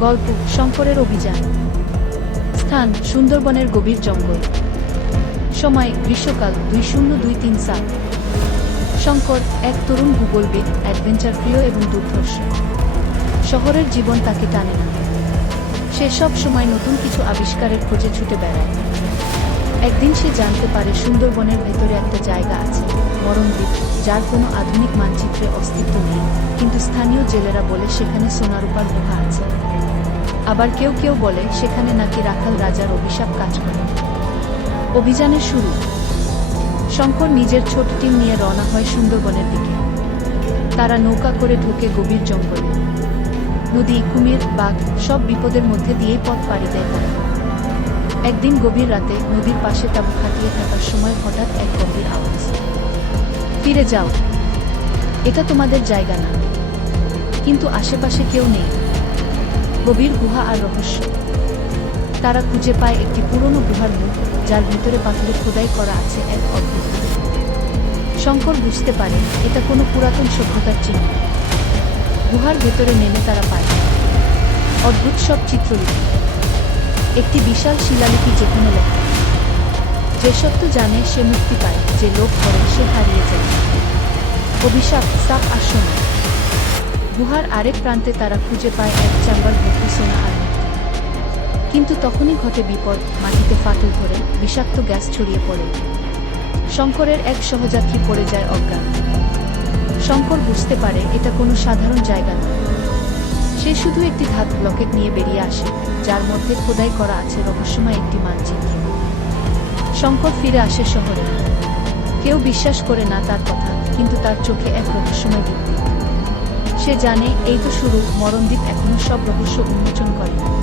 গল্প শঙ্করের অভিযান। স্থান সুন্দরবনের গভীর জঙ্গল। সময় গ্রীষ্মকাল 2023 সাল। শঙ্কর এক তরুণ ভূগোলবিদ, অ্যাডভেঞ্চার প্রিয় এবং দুর্ধর্ষ। শহরের জীবন তাকে টানে না। সে সব সময় নতুন কিছু আবিষ্কারের খোঁজে ছুটে বেড়ায়। একদিন সে জানতে পারে সুন্দরবনের ভেতরে একটা জায়গা আছে, মরণদ্বীপ, যার কোনো আধুনিক মানচিত্রে অস্তিত্ব নেই, কিন্তু স্থানীয় জেলেরা বলে সেখানে সোনারূপার গুহা আছে। আবার কেউ কেউ বলে সেখানে নাকি রাখাল রাজার অভিশাপ কাজ করে। অভিযানের শুরু। শঙ্কর নিজের ছোট টিম নিয়ে রওনা হয় সুন্দরবনের দিকে। তারা নৌকা করে ঢুকে গভীর জঙ্গলে। নদী, কুমির, বাঘ সব বিপদের মধ্যে দিয়েই পথ পাড়ি দেয় তারা। একদিন গভীর রাতে নদীর পাশে তাঁবু খাটিয়ে থাকার সময় হঠাৎ এক গম্ভীর আওয়াজ। ফিরে যাও, এটা তোমাদের জায়গা না। কিন্তু আশেপাশে কেউ নেই। গভীর গুহা আর রহস্য। তারা খুঁজে পায় একটি পুরনো গুহার মুখ, যার ভিতরে পাথরে খোদাই করা আছে এক অদ্ভুত। শঙ্কর বুঝতে পারে এটা কোনো পুরাতন সভ্যতার চিহ্ন। গুহার ভেতরে নেমে তারা পায় অদ্ভুত সব চিত্রলিপি। একটি বিশাল শিলালিপি যেখানে লেখা, যে সত্য জানে সে মুক্তি পায়, যে লোভ করে সে হারিয়ে যায়। অভিশাপ, সাপ আসন। গুহার আরেক প্রান্তে তারা খুঁজে পায় এক চাম্বার ভর্তি সোনা আর মুক্তি। কিন্তু তখনই ঘটে বিপদ, মাটিতে ফাটল ধরে বিষাক্ত গ্যাস ছড়িয়ে পড়ে। শঙ্করের এক সহযাত্রী পড়ে যায় অজ্ঞান। শঙ্কর বুঝতে পারে এটা কোনো সাধারণ জায়গা নয়। সে শুধু একটি ধাতব লকেট নিয়ে বেরিয়ে আসে, যার মধ্যে খোদাই করা আছে রহস্যময় একটি মানচিত্র। শঙ্কর ফিরে আসে শহরে। কেউ বিশ্বাস করে না তার কথা, কিন্তু তার চোখে এক রহস্যময় দীপ্তি। সে জানে এই তো শুরু, মরণদ্বীপ এখনো সব রহস্য উন্মোচন করে।